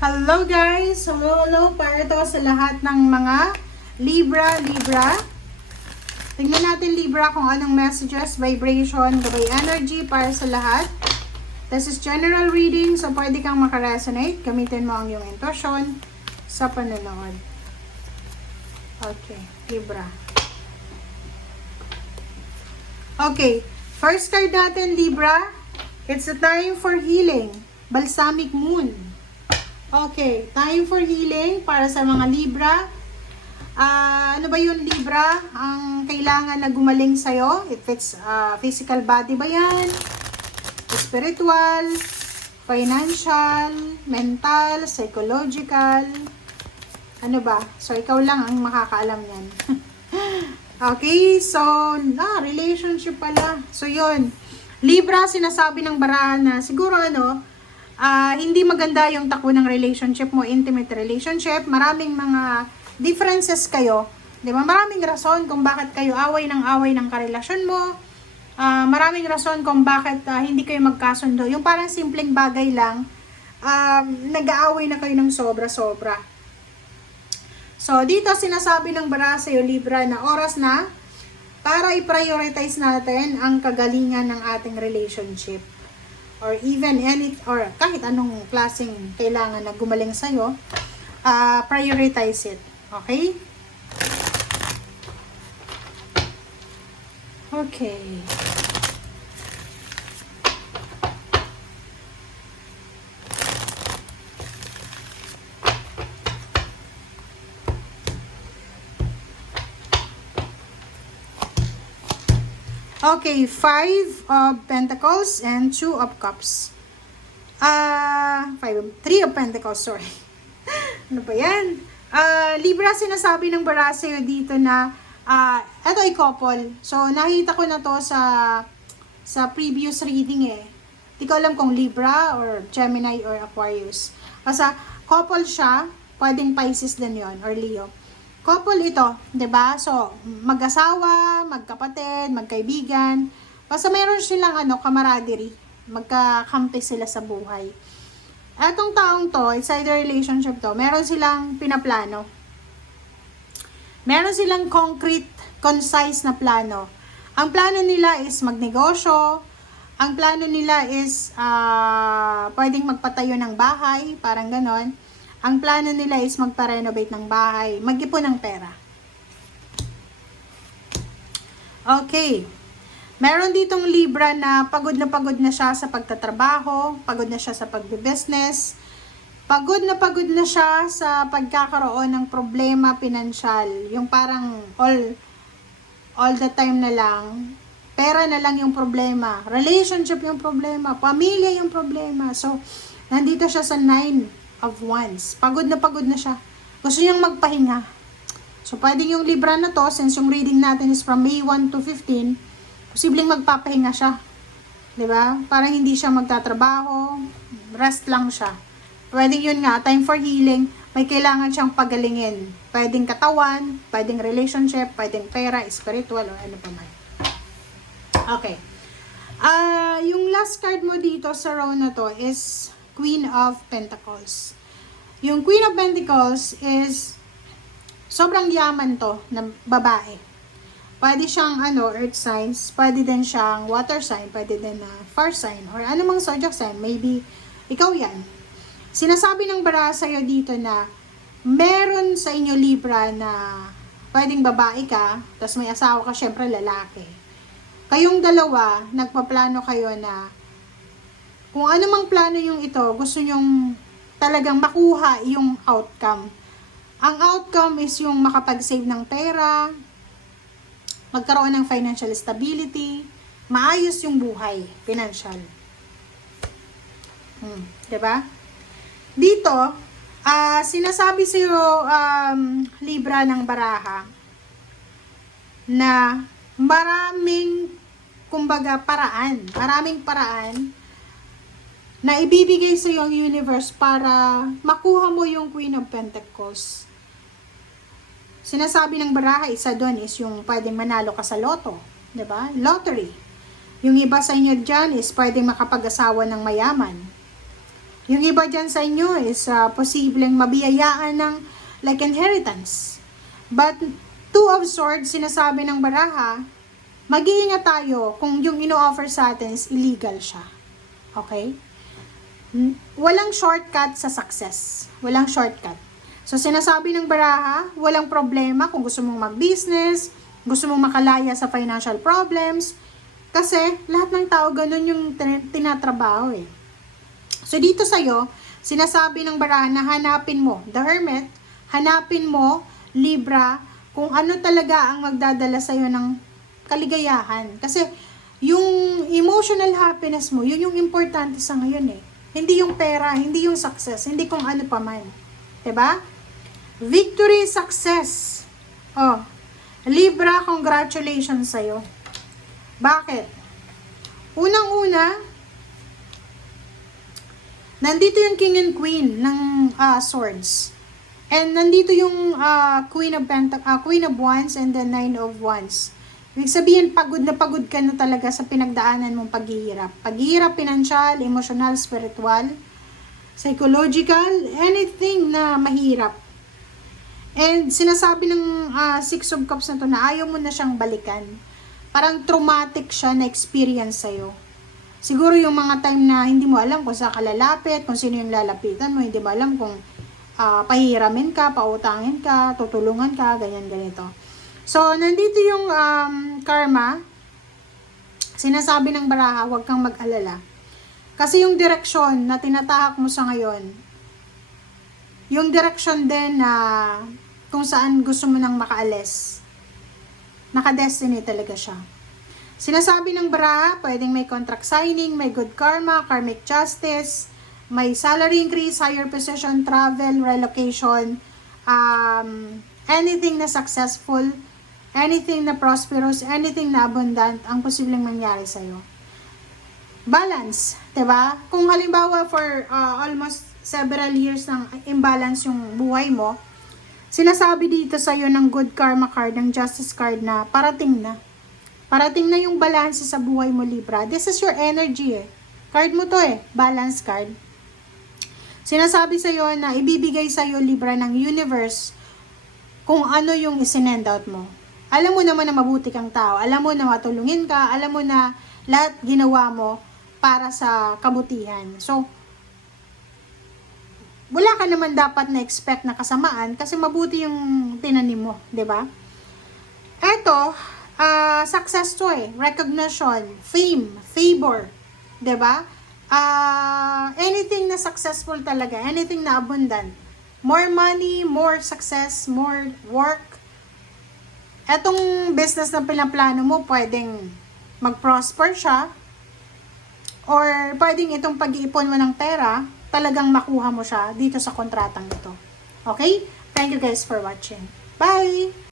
Hello guys! Hello para to sa lahat ng mga Libra. Tingnan natin Libra kung anong messages, vibration, gabay energy para sa lahat. This is general reading, so pwede kang makaresonate. Gamitin mo ang iyong intuition sa panonood. Okay, Libra. Okay, first card natin Libra. It's a time for healing. Balsamic Moon. Okay, time for healing para sa mga Libra. Ano ba yun Libra? Ang kailangan na gumaling sa'yo? If it's physical body ba yan? Spiritual, financial, mental, psychological. Ano ba? So, ikaw lang ang makakaalam yan. Okay, so, relationship pala. So, yun. Libra, sinasabi ng barahan na siguro hindi maganda yung takbo ng relationship mo, intimate relationship. Maraming mga differences kayo. Di ba? Maraming rason kung bakit kayo away ng karelasyon mo. Maraming rason kung bakit hindi kayo magkasundo. Yung parang simpleng bagay lang, nag-aaway na kayo ng sobra-sobra. So, dito sinasabi ng baraha sa'yo, Libra, na oras na para i-prioritize natin ang kagalingan ng ating relationship. Or even or kahit anong klaseng kailangan na gumaling sa'yo, prioritize it. Okay? Okay. Okay, 5 of Pentacles and 2 of Cups. 3 of Pentacles, sorry. Ano ba yan? Libra, sinasabi ng baraha sa'yo dito na ito ay couple. So, nakita ko na to sa previous reading eh. Di ko alam kung Libra or Gemini or Aquarius. Basta, couple siya. Pwedeng Pisces din yon or Leo. Couple ito, 'di ba? So, mag-asawa, magkapatid, magkaibigan. Basta mayroon silang camaraderie. Magkakampi sila sa buhay. Etong taong to, it's either relationship to, meron silang pinaplano. Meron silang concrete, concise na plano. Ang plano nila is magnegosyo. Ang plano nila is pwedeng magpatayo ng bahay, parang ganon. Ang plano nila is magpa-renovate ng bahay, mag-ipon ng pera. Okay. Meron ditong Libra na pagod na siya sa pagtatrabaho, pagod na siya sa pagbe-business, pagod na siya sa pagkakaroon ng problema pinansyal. Yung parang all the time na lang, pera na lang yung problema, relationship yung problema, pamilya yung problema. So, nandito siya sa 9 of Wands. Pagod na siya. Gusto niyang magpahinga. So, pwedeng yung Libra na to, since yung reading natin is from May 1 to 15, posibleng magpapahinga siya. Diba? Parang hindi siya magtatrabaho, rest lang siya. Pwedeng yun nga, time for healing, may kailangan siyang pagalingin. Pwedeng katawan, pwedeng relationship, pwedeng pera, spiritual, o ano pa man. Okay. Yung last card mo dito sa row na to is Queen of Pentacles. Yung Queen of Pentacles is sobrang yaman to na babae. Pwede siyang earth signs, pwede din siyang water sign, pwede din na fire sign, or anumang zodiac sign, maybe ikaw yan. Sinasabi ng baraha sa'yo dito na meron sa inyo Libra na pwedeng babae ka, tapos may asawa ka, syempre lalaki. Kayong dalawa, nagpaplano kayo na kung ano mang plano yung ito, gusto nyong talagang makuha yung outcome. Ang outcome is yung makapag-save ng pera, magkaroon ng financial stability, maayos yung buhay, financial. Diba? Dito, sinasabi sa'yo, Libra ng baraha, na maraming paraan na ibibigay sa yung universe para makuha mo yung Queen of Pentacles. Sinasabi ng baraha, isa doon is yung pwedeng manalo ka sa loto, 'di ba? Lottery. Yung iba sa inyo dyan is pwedeng makapag-asawa ng mayaman. Yung iba dyan sa inyo is posibleng mabiyayaan ng like inheritance. But Two of Swords, sinasabi ng baraha, mag-iingat tayo kung yung ino-offer sa atin is illegal siya. Okay? Walang shortcut sa success. Walang shortcut. So, sinasabi ng baraha, walang problema kung gusto mong mag-business, gusto mong makalaya sa financial problems, kasi lahat ng tao ganun yung tinatrabaho eh. So, dito sa'yo, sinasabi ng baraha na hanapin mo, the Hermit, hanapin mo, Libra, kung ano talaga ang magdadala sa'yo ng kaligayahan. Kasi, yung emotional happiness mo, yun yung importante sa ngayon eh. Hindi yung pera, hindi yung success, hindi kung ano pa man. Diba? Victory, success. Oh, Libra, congratulations sa'yo. Bakit? Unang-una, nandito yung King and Queen ng Swords. And nandito yung Queen of Wands and the Nine of Wands. Ibig sabihin, pagod na pagod ka na talaga sa pinagdaanan mong paghihirap. Paghihirap, financial, emotional, spiritual, psychological, anything na mahirap. And sinasabi ng Six of Cups na to na ayaw mo na siyang balikan. Parang traumatic siya na experience sa'yo. Siguro yung mga time na hindi mo alam kung saan ka lalapit, kung sino yung lalapitan mo, hindi mo alam kung pahihiramin ka, pautangin ka, tutulungan ka, ganyan, ganito. So, nandito yung karma. Sinasabi ng baraha, huwag kang mag-alala. Kasi yung direksyon na tinatahak mo sa ngayon, yung direksyon din na kung saan gusto mo nang makaalis, naka-destiny talaga siya. Sinasabi ng baraha, pwedeng may contract signing, may good karma, karmic justice, may salary increase, higher position, travel, relocation, anything na successful, anything na prosperous, anything na abundant, ang posibleng mangyari sa'yo. Balance, diba? Kung halimbawa for almost several years ng imbalance yung buhay mo, sinasabi dito sa'yo ng good karma card, ng justice card na parating na. Parating na yung balance sa buhay mo, Libra. This is your energy eh. Card mo to eh, balance card. Sinasabi sa'yo na ibibigay sa'yo, Libra, ng universe kung ano yung isinend out mo. Alam mo naman na mabuti kang tao. Alam mo na matulungin ka. Alam mo na lahat ginawa mo para sa kabutihan. So, wala ka naman dapat na expect na kasamaan kasi mabuti yung tinanim mo. 'Di ba? Eto, success to eh. Recognition, fame, favor. 'Di ba? Anything na successful talaga, anything na abundant, more money, more success, more work. Etong business na pinaplano mo, pwedeng mag-prosper siya, or pwedeng itong pag-iipon mo ng pera, talagang makuha mo siya dito sa kontratang ito. Okay? Thank you guys for watching. Bye!